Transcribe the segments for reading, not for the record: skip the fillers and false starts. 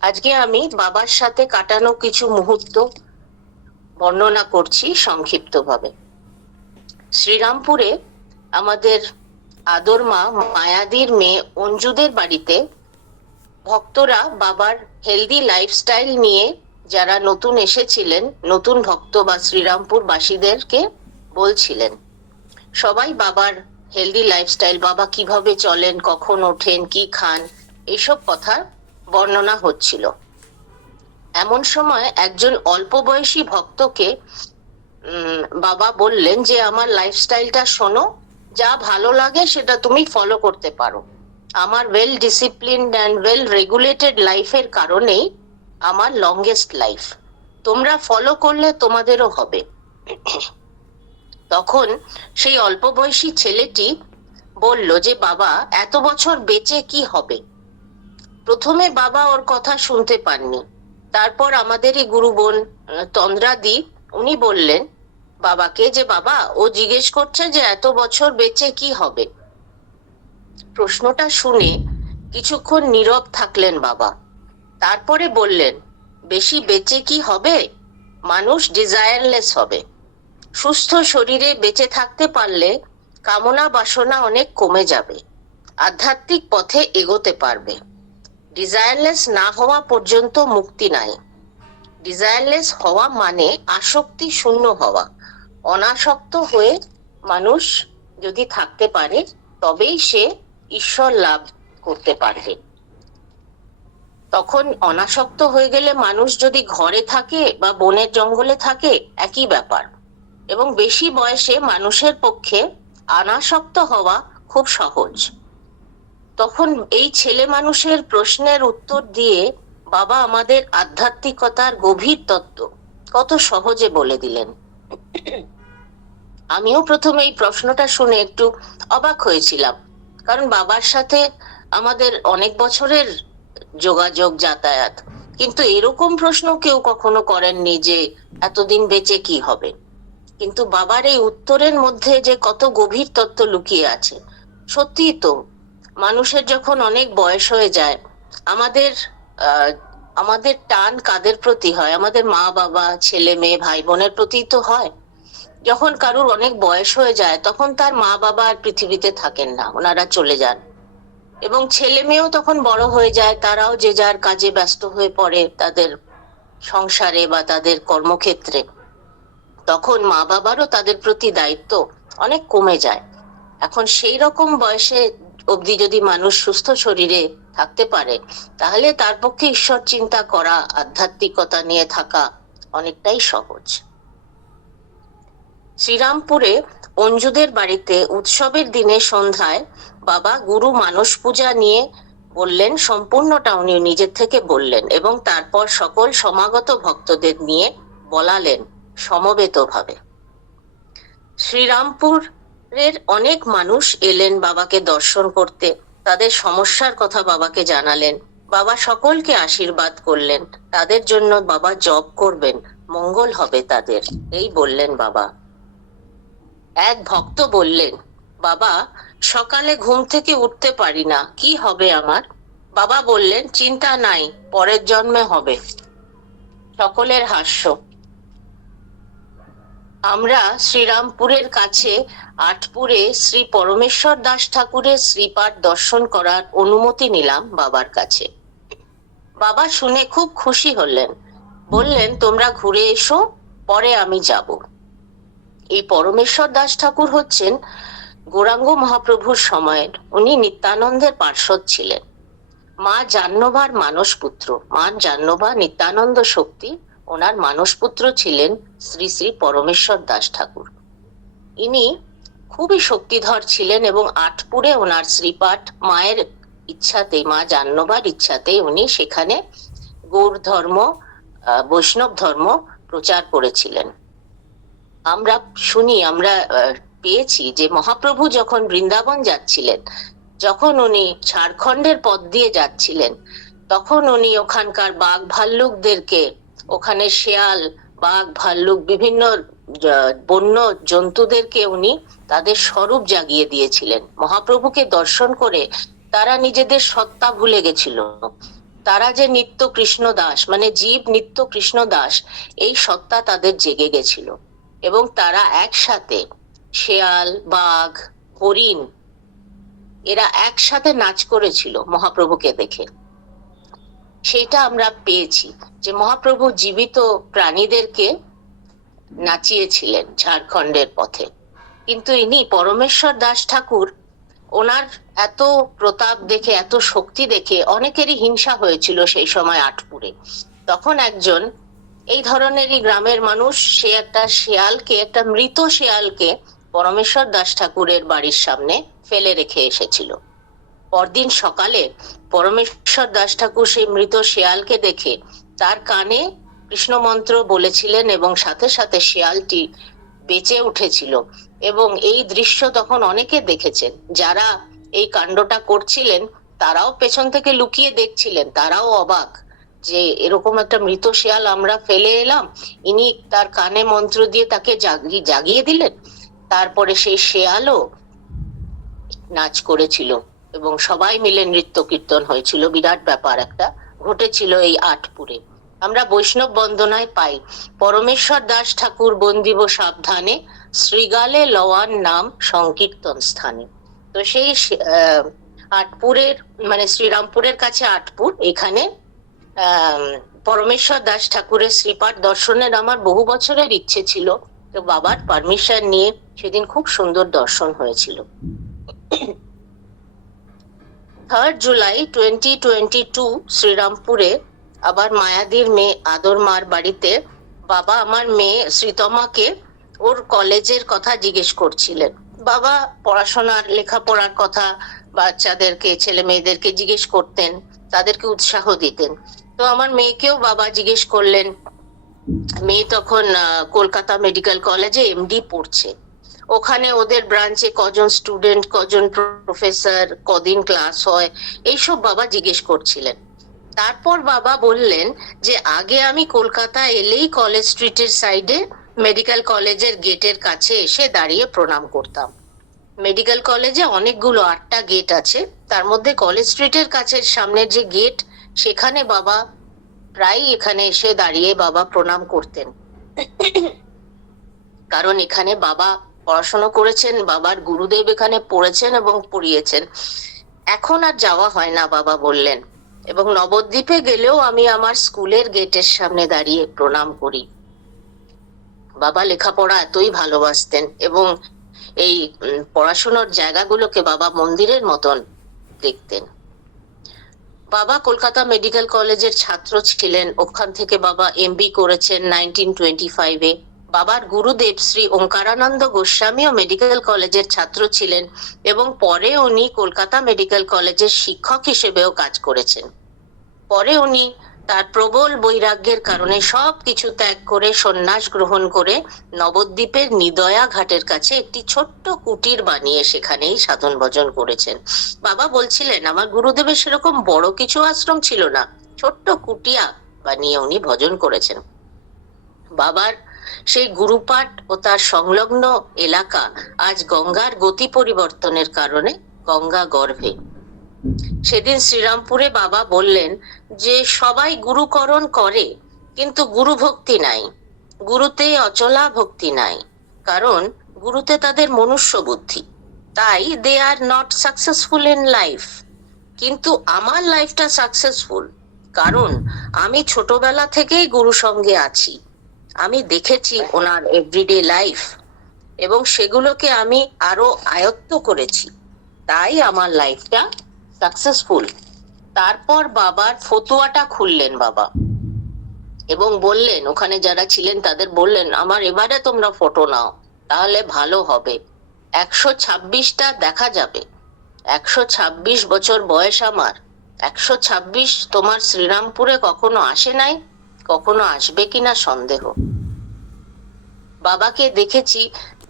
আজকে আমি বাবার সাথে কাটানো কিছু মুহূর্ত বর্ণনা করছি সংক্ষিপ্তভাবে। শ্রীরামপুরে আমাদের আদর মা মায়াদির মেয়ে অঞ্জুদের বাড়িতে ভক্তরা বাবার হেলদি লাইফস্টাইল নিয়ে, যারা নতুন এসেছিলেন, নতুন ভক্ত বা শ্রীরামপুর বাসীদেরকে বলছিলেন। সবাই বাবার হেলদি লাইফস্টাইল, বাবা কিভাবে চলেন, কখন ওঠেন, কি খান, এইসব কথা বর্ণনা হচ্ছিল। এমন সময় একজন অল্প বয়সী ভক্তকে বাবা বললেন যে আমার লাইফস্টাইলটা শোনো, যা ভালো লাগে সেটা তুমি ফলো করতে পারো। আমার well disciplined and well regulated লাইফের কারণেই আমার লংগেস্ট লাইফ। তোমরা ফলো করলে তোমাদেরও হবে। তখন সেই অল্প বয়সী ছেলেটি বলল যে বাবা, এত বছর বেঁচে কি হবে? প্রথমে বাবা ওর কথা শুনতে পাননি। তারপর আমাদেরই গুরু বোন তন্দ্রাদি, উনি বললেন বাবাকে যে বাবা, ও জিজ্ঞেস করছে যে এত বছর বেঁচে কি হবে। প্রশ্নটা শুনে কিছুক্ষণ নীরব থাকলেন বাবা। তারপরে বললেন, বেশি বেঁচে কি হবে? মানুষ ডিজায়ারলেস হবে। সুস্থ শরীরে বেঁচে থাকতে পারলে কামনা বাসনা অনেক কমে যাবে, আধ্যাত্মিক পথে এগোতে পারবে। ডিজায়ারলেস না হওয়া পর্যন্ত মুক্তি নাই। ডিজায়ারলেস হওয়া মানে আসক্তি শূন্য হওয়া। অনাসক্ত হয়ে মানুষ যদি থাকতে পারে, তবেই সে ঈশ্বর লাভ করতে পারবে। তখন অনাসক্ত হয়ে গেলে মানুষ যদি ঘরে থাকে বা বনের জঙ্গলে থাকে, একই ব্যাপার। এবং বেশি বয়সে মানুষের পক্ষে অনাসক্ত হওয়া খুব সহজ। তখন এই ছেলে মানুষের প্রশ্নের উত্তর দিয়ে বাবা আমাদের আধ্যাত্মিকতার গভীর তত্ত্ব কত সহজে বলে দিলেন। আমিও প্রথমে এই প্রশ্নটা শুনে একটু অবাক হয়েছিলাম, কারণ বাবার সাথে আমাদের অনেক বছরের যোগাযোগ, যাতায়াত, কিন্তু এরকম প্রশ্ন কেউ কখনো করেননি যে এতদিন বেঁচে কি হবে। কিন্তু বাবার এই উত্তরের মধ্যে যে কত গভীর তত্ত্ব লুকিয়ে আছে। সত্যিই তো, মানুষের যখন অনেক বয়স হয়ে যায়, আমাদের আমাদের টান কাদের প্রতি হয়? আমাদের মা বাবা, ছেলে মেয়ে, ভাই বোনের প্রতি তো হয়। যখন কারুর অনেক বয়স হয়ে যায়, তখন তার মা বাবা আর পৃথিবীতে থাকেন না, ওনারা চলে যান। এবং ছেলে মেয়েও তখন বড় হয়ে যায়, তারাও যে যার কাজে ব্যস্ত হয়ে পড়ে, তাদের সংসারে বা তাদের কর্মক্ষেত্রে। তখন মা বাবারও তাদের প্রতি দায়িত্ব অনেক কমে যায়। এখন সেই রকম বয়সে অবধি যদি মানুষ সুস্থ শরীরে থাকতে পারে, তাহলে তার পক্ষে ঈশ্বর চিন্তা করা, আধ্যাত্মিকতা নিয়ে থাকা অনেকটাই সহজ। শ্রীরামপুরে অঞ্জুদের বাড়িতে উৎসবের দিনে সন্ধ্যায় বাবা গুরু মানস পূজা নিয়ে বললেন, সম্পূর্ণটা উনি নিজের থেকে বললেন, এবং তারপর সকল সমাগত ভক্তদের নিয়ে বলালেন সমবেতভাবে। শ্রীরামপুরের অনেক মানুষ এলেন বাবাকে দর্শন করতে, তাদের সমস্যার কথা বাবাকে জানালেন। বাবা সকলকে আশীর্বাদ করলেন, তাদের জন্য বাবা জপ করবেন, মঙ্গল হবে তাদের, এই বললেন বাবা। এক ভক্ত বললেন, বাবা, সকালে ঘুম থেকে উঠতে পারি না, কি হবে আমার? বাবা বললেন, চিন্তা নাই, পরের জন্মে হবে। সকলের হাস্য। আমরা শ্রীরামপুরের কাছে আটপুরে শ্রী পরমেশ্বর দাস ঠাকুরের শ্রীপাঠ দর্শন করার অনুমতি নিলাম বাবার কাছে। বাবা শুনে খুব খুশি হলেন, বললেন, তোমরা ঘুরে এসো, পরে আমি যাব। এই পরমেশ্বর দাস ঠাকুর হচ্ছেন গৌরাঙ্গ মহাপ্রভুর সময়ের, উনি নিত্যানন্দের পার্ষদ ছিলেন। মা জাহ্নবার মানসপুত্র, মা জাহ্নবা নিত্যানন্দ শক্তি, ওনার মানসপুত্র ছিলেন শ্রী শ্রী পরমেশ্বর দাস ঠাকুর। ইনি খুবই শক্তিধর ছিলেন এবং আটপুরে ওনার শ্রীপাঠ মায়ের ইচ্ছাতে, মা জাহ্নবার ইচ্ছাতে উনি সেখানে গৌর ধর্ম, বৈষ্ণব ধর্ম প্রচার করেছিলেন। আমরা শুনি, আমরা পেয়েছি যে মহাপ্রভু যখন বৃন্দাবন যাচ্ছিলেন, যখন উনি ঝাড়খণ্ডের পথ দিয়ে যাচ্ছিলেন, তখন উনি ওখানকার বাঘ ভাল্লুকদেরকে, ওখানে শেয়াল, বাঘ ভাল্লুক, বিভিন্ন বন্য জন্তুদেরকে উনি তাদের স্বরূপ জাগিয়ে দিয়েছিলেন। মহাপ্রভুকে দর্শন করে তারা নিজেদের সত্তা ভুলে গেছিল, তারা যে নিত্য কৃষ্ণ দাস, মানে জীব নিত্য কৃষ্ণ দাস, এই সত্তা তাদের জেগে গেছিল। এবং তারা একসাথে, শেয়াল, বাঘ, হরিণ, এরা একসাথে নাচ করেছিল মহাপ্রভুকে দেখে। সেটা আমরা পেয়েছি যে মহাপ্রভু জীবিত প্রাণীদেরকে নাচিয়েছিলেন ঝাড়খণ্ডের পথে। কিন্তু ইনি পরমেশ্বর দাস ঠাকুর, ওনার এত প্রতাপ দেখে, এত শক্তি দেখে অনেকেরই হিংসা হয়েছিল সেই সময় আটপুরে। তখন একজন এই ধরনেরই গ্রামের মানুষ, সে একটা শেয়ালকে, একটা মৃত শেয়ালকে পরমেশ্বর দাস ঠাকুরের বাড়ির সামনে ফেলে রেখে এসেছিল। পরদিন সকালে পরমেশ্বর দাস ঠাকুর সেই মৃত শেয়ালকে দেখে তার কানে কৃষ্ণ মন্ত্র বলেছিলেন এবং সাথে সাথে শেয়ালটি বেঁচে উঠেছিল। এবং এই দৃশ্য তখন অনেকে দেখেছেন। যারা এই কাণ্ডটা করছিলেন তারাও পেছন থেকে লুকিয়ে দেখছিলেন, তারাও অবাক যে এরকম একটা মৃত শেয়াল আমরা ফেলে এলাম, ইনি তার কানে মন্ত্র দিয়ে তাকে জাগিয়ে দিলেন। তারপরে সেই শেয়ালও নাচ করেছিল এবং সবাই মিলে নৃত্য কীর্তন হয়েছিল। বিরাট ব্যাপার একটা ঘটেছিল এই আটপুরে। আমরা বৈষ্ণব বন্দনায় পাই, পরমেশ্বর দাস ঠাকুর বন্দিব সাবধানে, শ্রীগালে লওয়ান নাম সংকীর্তন স্থানে। তো সেই আটপুরের, মানে শ্রীরামপুরের কাছে আটপুর, এখানে পরমেশ্বর দাস ঠাকুরের শ্রীপাঠ দর্শনের আমার বহু বছরের ইচ্ছে ছিল। তো বাবার পারমিশন নিয়ে সেদিন খুব সুন্দর দর্শন হয়েছিল। 3 জুলাই 2022 শ্রীরামপুরে আবার মায়াদির মেয়ে আদর মার বাড়িতে বাবা আমার মেয়ে শ্রীতমাকে ওর কলেজের কথা জিজ্ঞেস করছিলেন। বাবা পড়াশোনার, লেখাপড়ার কথা বাচ্চাদেরকে, ছেলে মেয়েদেরকে জিজ্ঞেস করতেন, তাদেরকে উৎসাহ দিতেন। তো আমার মেয়েকেও বাবা জিজ্ঞেস করলেন। মেয়ে তখন কলকাতা মেডিকেল কলেজে এমডি পড়ছে। ওখানে ওদের ব্রাঞ্চে কজন স্টুডেন্ট, কজন প্রফেসর, কদিন ক্লাস হয়, এইসব বাবা জিজ্ঞেস করছিলেন। তারপর বাবা বললেন যে আগে আমি কলকাতা এলেই কলেজ স্ট্রিটের সাইডে মেডিকেল কলেজের গেটের কাছে এসে দাঁড়িয়ে প্রণাম করতাম। মেডিকেল কলেজে অনেকগুলো, 8টা গেট আছে, তার মধ্যে কলেজ স্ট্রিটের কাছে সামনের যে গেট, সেখানে বাবা প্রায় এখানে এসে দাঁড়িয়ে বাবা প্রণাম করতেন। কারণ এখানে বাবা পড়াশোনা করেছেন, বাবার গুরুদেব এখানে পড়েছেন এবং পড়িয়েছেন। এখন আর যাওয়া হয় না বাবা বললেন। এবং নবদ্বীপে গেলেও আমি আমার স্কুলের গেটের সামনে দাঁড়িয়ে প্রণাম করি। বাবা লেখাপড়া এতই ভালোবাসতেন এবং এই পড়াশোনার জায়গাগুলোকে বাবা মন্দিরের মতন দেখতেন। বাবা কলকাতা মেডিকেল কলেজের ছাত্র ছিলেন, ওখান থেকে বাবা এমবি করেছেন 1925-এ। বাবার গুরুদেব শ্রী ওঙ্কারানন্দ গোস্বামীও মেডিকেল কলেজের ছাত্র ছিলেন এবং পরে উনি কলকাতা মেডিকেল কলেজের শিক্ষক হিসেবেও কাজ করেছেন। পরে উনি তার প্রবল বৈরাগ্যের কারণে সবকিছু ত্যাগ করে সন্ন্যাস গ্রহণ করে নবদ্বীপের নিদয়া ঘাটের কাছে একটি ছোট্ট কুটির বানিয়ে সেখানেই সাধন ভজন করেছেন। বাবা বলছিলেন আমার গুরুদেবের সেরকম বড় কিছু আশ্রম ছিল না, ছোট্ট কুটিয়া বানিয়ে উনি ভজন করেছেন। বাবার সেই গুরুপাঠ ও তার সংলগ্ন এলাকা আজ গঙ্গার গতি পরিবর্তনের কারণে গঙ্গা গর্ভে। সেদিন শ্রীরামপুরে বাবা বললেন যে সবাই গুরুকরণ করে, কিন্তু গুরু ভক্তি নাই, গুরুতে অচলা ভক্তি নাই, কারণ গুরুতে তাদের মনুষ্য বুদ্ধি, তাই they are not successful in life. কিন্তু আমার লাইফটা সাকসেসফুল, কারণ আমি ছোটবেলা থেকেই গুরু সঙ্গে আছি, আমি দেখেছি ওনার এভরিডে লাইফ এবং সেগুলোকে আমি আরো আয়ত্ত করেছি, তাই আমার লাইফটা সাকসেসফুল। তারপর বাবার ফতুয়াটা খুললেন বাবা এবং বললেন, ওখানে যারা ছিলেন তাদের বললেন, আমার এবারে তোমরা ফটো নাও, তাহলে ভালো হবে। 126টা দেখা যাবে। 126 বছর বয়স আমার, 126 তোমার শ্রীরামপুরে কখনো আসে নাই, কখনো আসবে কিনা সন্দেহ। বাবাকে দেখেছি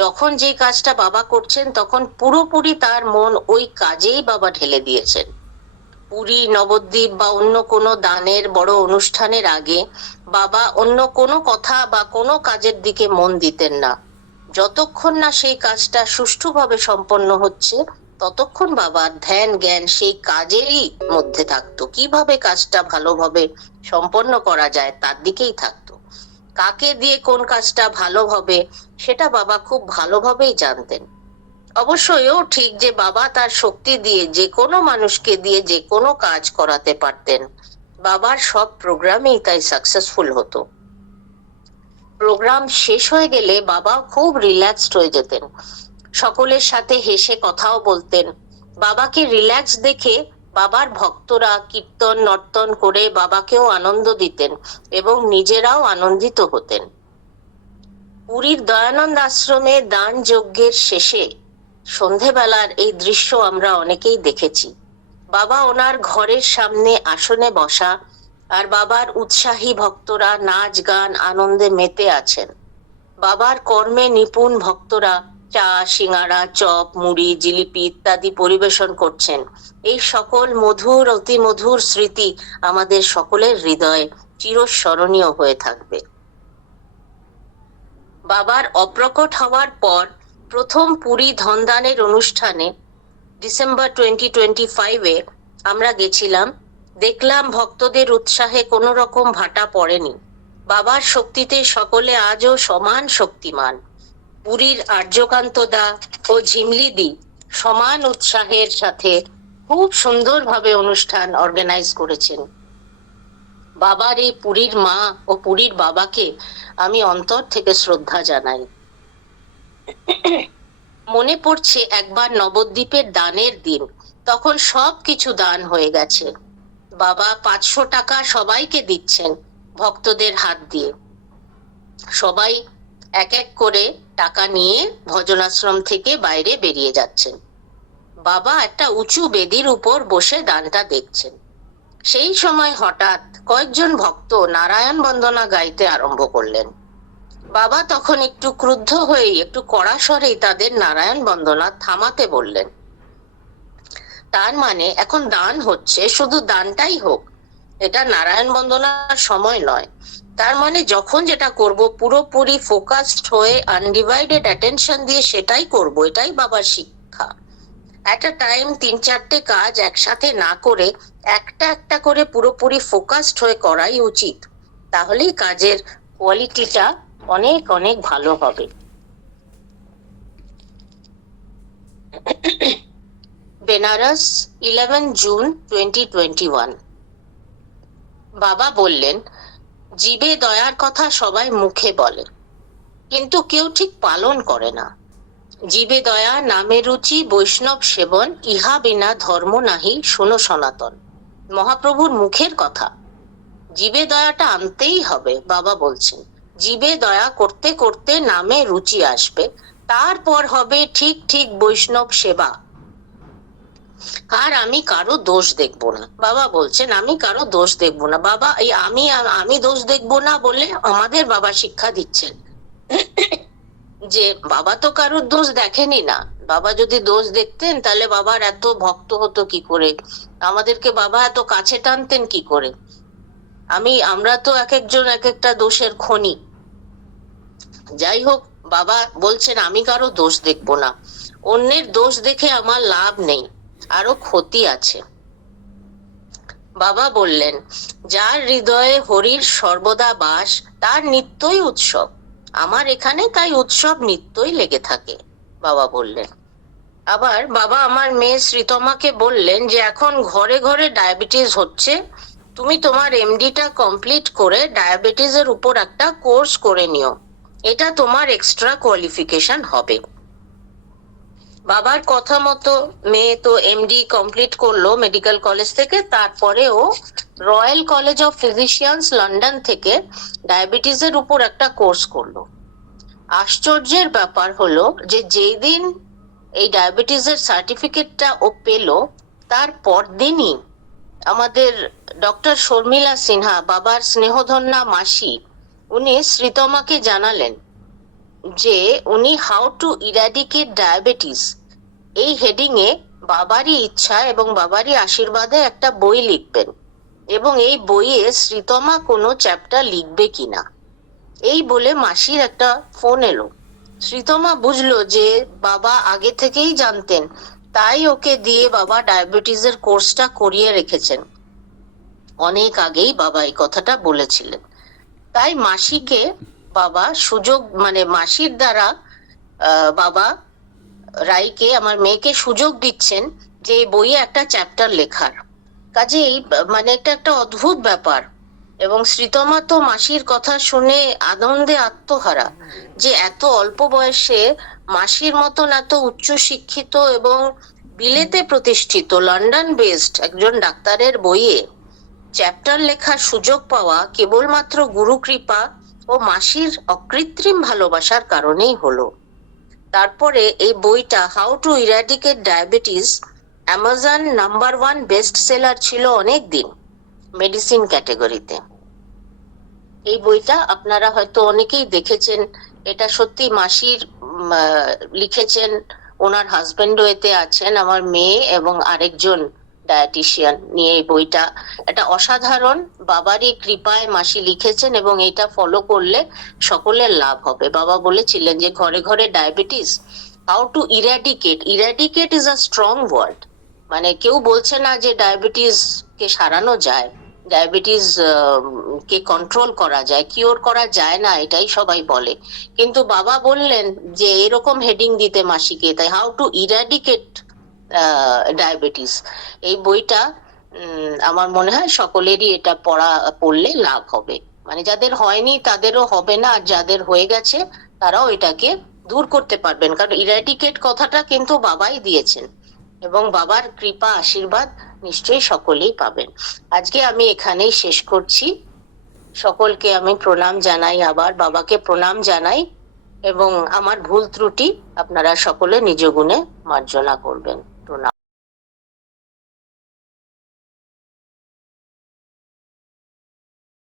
যখন যে কাজটা বাবা করছেন তখন পুরোপুরি তার মন ওই কাজেই বাবা ঢেলে দিয়েছেন। পুরী, নবদ্বীপ বা অন্য কোনো দানের বড় অনুষ্ঠানের আগে বাবা অন্য কোনো কথা বা কোনো কাজের দিকে মন দিতেন না, যতক্ষণ না সেই কাজটা সুষ্ঠুভাবে সম্পন্ন হচ্ছে ততক্ষণ বাবার ধ্যান জ্ঞান সেই কাজেরই মধ্যে থাকতো, কিভাবে কাজটা ভালোভাবে সম্পন্ন করা যায় তার দিকেই থাকতো। কাকে দিয়ে কোন কাজটা ভালো হবে সেটা বাবা খুব ভালোভাবেই জানতেন। অবশ্য এও ঠিক যে বাবা তার শক্তি দিয়ে যে কোনো মানুষকে দিয়ে যে কোনো কাজ করাতে পারতেন। বাবার সব প্রোগ্রামেই তাই সাকসেসফুল হতো। প্রোগ্রাম শেষ হয়ে গেলে বাবা খুব রিল্যাক্সড হয়ে যেতেন, সকলের সাথে হেসে কথাও বলতেন। বাবাকে রিল্যাক্স দেখে বাবার ভক্তরা কীর্তন নর্তন করে বাবাকেও আনন্দ দিতেন এবং নিজেরাও আনন্দিত হতেন। পুরীর দয়ানন্দ আশ্রমে দান যজ্ঞের শেষে সন্ধেবেলার এই দৃশ্য আমরা অনেকেই দেখেছি। বাবা ওনার ঘরের সামনে আসনে বসা, আর বাবার উৎসাহী ভক্তরা নাচ গান আনন্দে মেতে আছেন। বাবার কর্মে নিপুণ ভক্তরা চা সিঙ্গারা চপ মুড়ি জিলিপি ইত্যাদি পরিবেশন করছেন। এই সকল মধুর অতি মধুর স্মৃতি আমাদের সকলের হৃদয়ে চিরস্মরণীয় হয়ে থাকবে। বাবার অপ্রকট হওয়ার পর প্রথম পুরী ধনদানের অনুষ্ঠানে ডিসেম্বর 2025-এ আমরা গেছিলাম। দেখলাম ভক্তদের উৎসাহে কোনো রকম ভাটা পড়েনি। বাবার শক্তিতে সকলে আজও সমান শক্তিমান। পুরীর আর্যকান্ত দা ও ঝিমলিদি সমান উৎসাহের সাথে খুব সুন্দরভাবে অনুষ্ঠান অর্গানাইজ করেছেন। বাবার এই পুরীর মা ও পুরীর বাবাকে আমি অন্তর থেকে শ্রদ্ধা জানাই। মনে পড়ছে একবার নবদ্বীপের দানের দিন, তখন সবকিছু দান হয়ে গেছে। বাবা 500 টাকা সবাইকে দিচ্ছেন ভক্তদের হাত দিয়ে। সবাই এক এক করে টাকা নিয়ে ভজনাশ্রম থেকে বাইরে বেরিয়ে যাচ্ছেন। বাবা একটা উঁচু বেদির উপর বসে দানটা দেখছেন। সেই সময় হঠাৎ কয়েকজন ভক্ত নারায়ণ বন্দনা গাইতে আরম্ভ করলেন। বাবা তখন একটু ক্রুদ্ধ হয়ে একটু কড়া স্বরেই তাদের নারায়ণ বন্দনা থামাতে বললেন। তার মানে এখন দান হচ্ছে, শুধু দানটাই হোক, এটা নারায়ণ বন্দনার সময় নয়। তার মানে যখন যেটা করব পুরোপুরি ফোকাসড হয়ে আনডিভাইডেড অ্যাটেনশন দিয়ে সেটাই করব, এটাই বাবার শিক্ষা। একটা টাইম 3-4টে কাজ একসাথে না করে একটা একটা করে পুরোপুরি ফোকাসড হয়ে করাই উচিত, তাহলেই কাজের কোয়ালিটিটা অনেক অনেক ভালো হবে। বেনারস 11 জুন 2021। বাবা বললেন, জীবে দয়ার কথা সবাই মুখে বলে, কিন্তু কেউ ঠিক পালন করে না। জীবে দয়া নামে রুচি বৈষ্ণব সেবন, ইহা বিনা ধর্ম নাহি শোনো সনাতন। মহাপ্রভুর মুখের কথা। জীবে দয়াটা আনতেই হবে, বাবা বলছেন। জীবে দয়া করতে করতে নামে রুচি আসবে, তারপর হবে ঠিক ঠিক বৈষ্ণব সেবা। আর আমি কারো দোষ দেখবো না, বাবা বলছেন আমি কারো দোষ দেখবো না। বাবা এই আমি দোষ দেখবো না বলে আমাদের বাবা শিক্ষা দিচ্ছেন যে বাবা তো কারোর দোষ দেখেনি না। বাবা যদি দোষ দেখতেন তাহলে বাবার এত ভক্ত হতো কি করে, আমাদেরকে বাবা এত কাছে টানতেন কি করে। আমরা তো এক একজন এক একটা দোষের খনি। যাই হোক, বাবা বলছেন আমি কারো দোষ দেখবো না, অন্যের দোষ দেখে আমার লাভ নেই, আরো ক্ষতি আছে। বাবা বললেন, যার হৃদয়ে হরির সর্বদা বাস তার নিত্যই উৎসব। আমার এখানে তাই উৎসব নিত্যই লেগে থাকে, বাবা বললেন। আবার বাবা আমার মেয়ে শ্রীতমাকে বললেন যে এখন ঘরে ঘরে ডায়াবেটিস হচ্ছে, তুমি তোমার এমডিটা কমপ্লিট করে ডায়াবেটিসের উপর একটা কোর্স করে নিও, এটা তোমার এক্সট্রা কোয়ালিফিকেশন হবে। বাবার কথা মতো মেয়ে তো এমডি কমপ্লিট করলো মেডিকেল কলেজ থেকে, তারপরে ও royal college of physicians London থেকে ডায়াবেটিসের উপর একটা কোর্স করলো। আশ্চর্যের ব্যাপার হলো যে যেই দিন এই ডায়াবেটিসের সার্টিফিকেটটা ও পেলো, তার পরদিনই আমাদের ডক্টর শর্মিলা সিনহা, বাবার স্নেহধন্যা মাসি, উনি শ্রীতমাকে জানালেন যে উনি হাউ টু ইরাডিকেট ডায়াবেটিস এই হেডিং এ বাবারই ইচ্ছা এবং বাবারই আশীর্বাদে একটা বই লিখবেন, এবং এই বইয়ে শ্রীতমা কোনো চ্যাপ্টার লিখবে কিনা। এই বলে মাসির একটা ফোন এলো। শ্রীতমা বুঝলো যে বাবা আগে থেকেই জানতেন তাই ওকে দিয়ে বাবা ডায়াবেটিসের কোর্সটা করিয়ে রেখেছেন। অনেক আগেই বাবা এই কথাটা বলেছিলেন। তাই মাসিকে বাবা সুযোগ, মানে মাসির দ্বারা বাবা রাইকে, আমার মেয়েকে সুযোগ দিচ্ছেন যে এই বইয়ে একটা চ্যাপ্টার লেখার। কাজেই মানে এটা একটা অদ্ভুত ব্যাপার। এবং শ্রীতমা তো মাসির কথা শুনে আনন্দে আত্মহারা, যে এত অল্প বয়সে মাসির মতন এত উচ্চ শিক্ষিত এবং বিলেতে প্রতিষ্ঠিত লন্ডন বেসড একজন ডাক্তারের বইয়ে চ্যাপ্টার লেখার সুযোগ পাওয়া কেবলমাত্র গুরু কৃপা ও মাসির অকৃত্রিম ভালোবাসার কারণেই হলো। তারপরে এই বইটা how to eradicate diabetes Amazon number 1 best seller ছিল অনেক দিন মেডিসিন ক্যাটেগরিতে। এই বইটা আপনারা হয়তো অনেকেই দেখেছেন। এটা সত্যি মাসির লিখেছেন, ওনার হাজবেন্ডও এতে আছেন, আমার মেয়ে এবং আরেকজন ডায়েটিশিয়ান নিয়ে এই বইটা। এটা অসাধারণ, বাবারই কৃপায় মাসি লিখেছেন এবং এটা ফলো করলে সকলের লাভ হবে। বাবা বলেছিলেন যে ঘরে ঘরে diabetes, how to eradicate, eradicate is a strong word. মানে কেউ বলছে না যে ডায়াবেটিস কে সারানো যায়, ডায়াবেটিস কে কন্ট্রোল করা যায়, কিওর করা যায় না, এটাই সবাই বলে। কিন্তু বাবা বললেন যে এরকম হেডিং দিতে মাসিকে, তাই হাউ টু ইরাডিকেট ডায়াবেটিস। এই বইটা আমার মনে হয় সকলেরই এটা পড়লে লাভ হবে। মানে যাদের হয়নি তাদেরও হবে না, আর যাদের হয়ে গেছে তারাও এটাকে দূর করতে পারবেন, কারণ ইরাডিকেট কথাটা কিন্তু বাবাই দিয়েছেন এবং বাবার কৃপা আশীর্বাদ নিশ্চয়ই সকলেই পাবেন। আজকে আমি এখানেই শেষ করছি। সকলকে আমি প্রণাম জানাই, আবার বাবাকে প্রণাম জানাই, এবং আমার ভুল ত্রুটি আপনারা সকলে নিজ গুণে মার্জনা করবেন। প্রণাম।